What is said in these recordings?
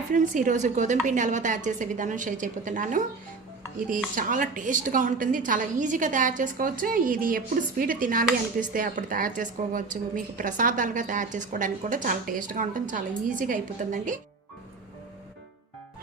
Hi friends, ఈరోజు గోధుమ పిండి హల్వా తయారు చేసే విధానం షేర్ చేయబోతున్నాను. ఇది చాలా టేస్ట్గా ఉంటుంది, చాలా ఈజీగా తయారు చేసుకోవచ్చు. ఇది ఎప్పుడు స్వీట్ తినాలి అనిపిస్తే అప్పుడు తయారు చేసుకోవచ్చు. మీకు ప్రసాదాలుగా తయారు చేసుకోవడానికి కూడా చాలా టేస్ట్గా ఉంటుంది, చాలా ఈజీగా అయిపోతుందండి.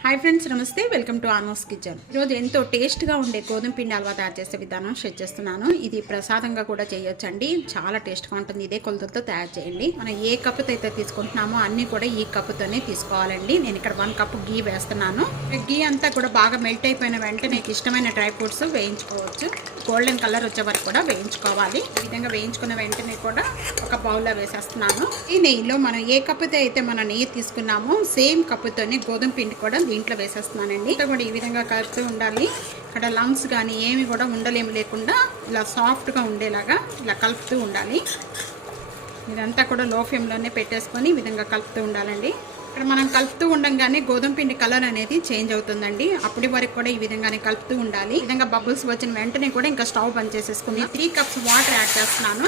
హాయ్ ఫ్రెండ్స్, నమస్తే, వెల్కమ్ టు ఆనోస్ కిచెన్. ఈరోజు ఎంతో టేస్ట్గా ఉండే గోధుమ పిండి హల్వా తయారు చేసే విధానం షేర్ చేస్తున్నాను. ఇది ప్రసాదంగా కూడా చేయొచ్చండి, చాలా టేస్ట్గా ఉంటుంది. ఇదే కొలతలతో తయారు చేయండి. మనం ఏ కప్పుతో అయితే తీసుకుంటున్నామో అన్నీ కూడా ఈ కప్పుతోనే తీసుకోవాలండి. నేను ఇక్కడ 1 కప్ గీ వేస్తున్నాను. గీ అంతా కూడా బాగా మెల్ట్ అయిపోయిన వెంటనే మీకు ఇష్టమైన డ్రై ఫ్రూట్స్ వేయించుకోవచ్చు. గోల్డెన్ కలర్ వచ్చే వరకు కూడా వేయించుకోవాలి. ఈ విధంగా వేయించుకున్న వెంటనే కూడా ఒక బౌల్లో వేసేస్తున్నాను. ఈ నెయ్యిలో మనం ఏ కప్పుతో అయితే మనం నెయ్యి తీసుకున్నామో సేమ్ కప్పుతోనే గోధుమ పిండి కూడా దీంట్లో వేసేస్తున్నానండి. కూడా ఈ విధంగా కలుపుతూ ఉండాలి. ఇక్కడ లంప్స్ కానీ ఏమి కూడా ఉండలేమి లేకుండా ఇలా సాఫ్ట్గా ఉండేలాగా ఇలా కలుపుతూ ఉండాలి. ఇదంతా కూడా లో ఫ్లేమ్లోనే పెట్టేసుకొని ఈ విధంగా కలుపుతూ ఉండాలండి. ఇక్కడ మనం కలుపుతూ ఉండగానే గోధుమ పిండి కలర్ అనేది చేంజ్ అవుతుందండి. అప్పటి వరకు కూడా ఈ విధంగానే కలుపుతూ ఉండాలి. ఈ విధంగా బబుల్స్ వచ్చిన వెంటనే కూడా ఇంకా స్టవ్ బంద్ చేసేసుకుని 3 కప్స్ వాటర్ యాడ్ చేస్తున్నాను.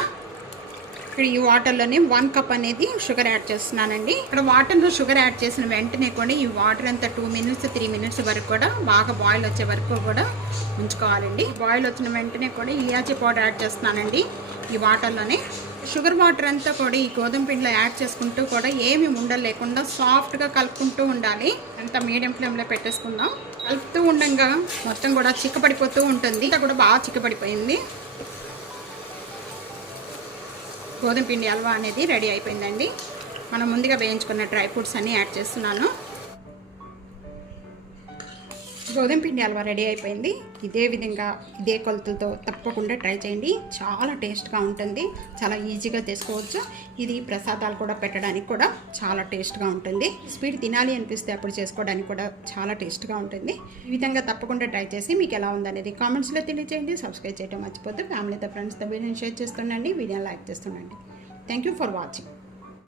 ఇక్కడ ఈ వాటర్లోనే 1 కప్ అనేది షుగర్ యాడ్ చేస్తున్నానండి. ఇక్కడ వాటర్లో షుగర్ యాడ్ చేసిన వెంటనే కూడా ఈ వాటర్ అంతా 2 మినిట్స్ 3 మినిట్స్ వరకు కూడా బాగా బాయిల్ వచ్చే వరకు కూడా ఉంచుకోవాలండి. బాయిల్ వచ్చిన వెంటనే కూడా ఇలాచీ పౌడర్ యాడ్ చేస్తున్నానండి. ఈ వాటర్లోనే షుగర్ వాటర్ అంతా కూడా ఈ గోధుమ పిండిలో యాడ్ చేసుకుంటూ కూడా ఏమి ఉండలేకుండా సాఫ్ట్గా కలుపుకుంటూ ఉండాలి. అంతా మీడియం ఫ్లేమ్లో పెట్టేసుకుందాం. కలుపుతూ ఉండగా మొత్తం కూడా చిక్కపడిపోతూ ఉంటుంది. అంతా కూడా బాగా చిక్కపడిపోయింది. గోధుమ పిండి హల్వా అనేది రెడీ అయిపోయిందండి. మనం ముందుగా వేయించుకున్న డ్రై ఫ్రూట్స్ అన్నీ యాడ్ చేస్తున్నాను. గోధుమ పిండి హల్వా రెడీ అయిపోయింది. ఇదే విధంగా ఇదే కొలతలతో తప్పకుండా ట్రై చేయండి. చాలా టేస్ట్గా ఉంటుంది, చాలా ఈజీగా చేసుకోవచ్చు. ఇది ప్రసాదాలు కూడా పెట్టడానికి కూడా చాలా టేస్ట్గా ఉంటుంది. స్వీట్ తినాలి అనిపిస్తే అప్పుడు చేసుకోవడానికి కూడా చాలా టేస్ట్గా ఉంటుంది. ఈ విధంగా తప్పకుండా ట్రై చేసి మీకు ఎలా ఉందనేది కామెంట్స్లో తెలియజేయండి. సబ్స్క్రైబ్ చేయడం మర్చిపోతే ఫ్యామిలీతో ఫ్రెండ్స్తో వీడియోని షేర్ చేస్తుండండి. వీడియోని లైక్ చేస్తుండండి. Thank you for watching.